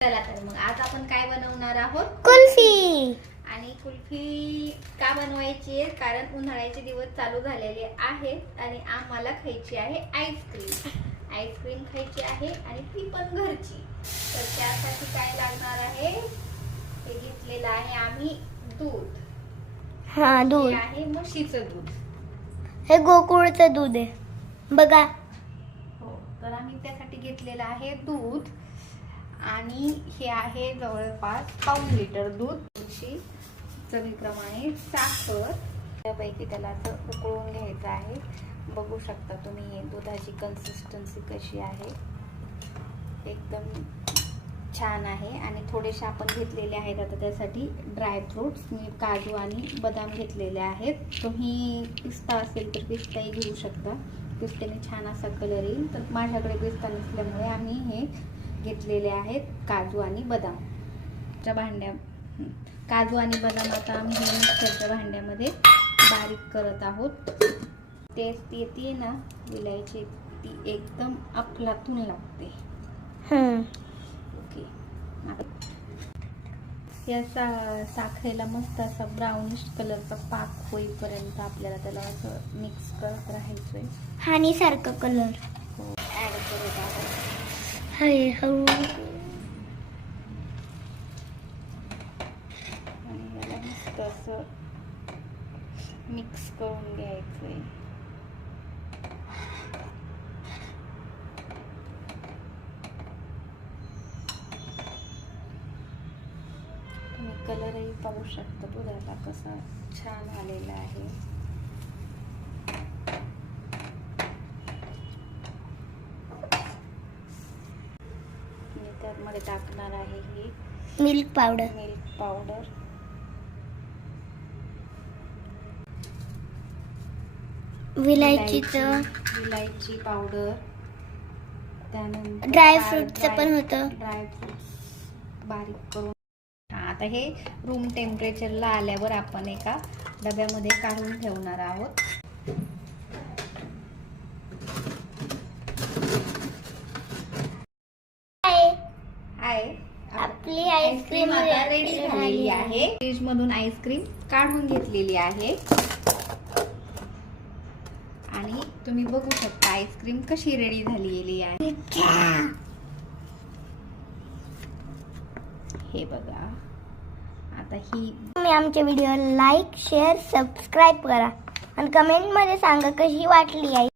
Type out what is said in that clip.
चला तर मग आज आपण काय बनवणार आहोत? कुल्फी. आणि कुल्फी का बनवायची आहे? कारण उन्हाळ्याचे दिवस चालू झालेले आहेत आणि आम्हाला खायची आहे आईस्क्रीम. आईस्क्रीम खायची आहे आणि ती पण घरची. तर त्यासाठी काय लागणार आहे? हे घेतलेलं आहे आम्ही दूध. हा, दूध. हे आहे म्हशीचं दूध. हे गोकुळचं दूध आहे बघा. हो, तर आम्ही त्यासाठी घेतलेलं आहे दूध आणि हे आहे जवळपास 1.5 लिटर दूध. चवीप्रमाणे साखर. त्यापैकी त्याला असं उकळून घ्यायचं आहे. बघू शकता तुम्ही हे दुधाची कन्सिस्टन्सी कशी आहे. एकदम छान आहे. आणि थोडेसे आपण घेतलेले आहेत आता त्यासाठी ड्रायफ्रुट्स. मी काजू आणि बदाम घेतलेले आहेत. तुम्ही पिस्ता असेल तर पिस्ताही घेऊ शकता. पिस्त्याने छान असा कलर येईल. तर माझ्याकडे पिस्ता नसल्यामुळे आम्ही हे घेतलेले आहेत काजू आणि बदाम. काजू आणि बदाम आता आम्ही हे मिक्सरच्या भांड्यामध्ये बारीक करत आहोत. टेस्ट येते ना विलायची, ती एकदम अफलातून लागते. ओके. या साखरेला मस्त असा ब्राउनिश कलरचा पाक होईपर्यंत आपल्याला त्याला असं मिक्स करत राहायचंय. हानीसारखं कलर ऍड करत आहोत. हळू आणि याला मस्त असं मिक्स करून घ्यायचंय. तुम्ही कलरही पाहू शकता दुधाला कसा छान आलेला आहे. मी त्यामध्ये टाकणार आहे ही मिल्क पावडर. विलायची पावडर. त्यानंतर ड्रायफ्रुटचं पण होतं. ड्रायफ्रुट्स बारीक करून. आता हे रूम टेम्परेचरला आल्यावर आपण एका डब्यामध्ये काढून ठेवणार आहोत. आपली आईस्क्रीम आता रेडी झालेली आहे. फ्रीज मधून आईस्क्रीम काढून घेतलेली आहे आणि तुम्ही बघू शकता आईस्क्रीम कशी रेडी झालेली आहे. हे बघा. आता ही तुम्ही आमच्या व्हिडिओ लाईक, शेअर, सबस्क्राईब करा आणि कमेंट मध्ये सांगा कशी वाटली आहे.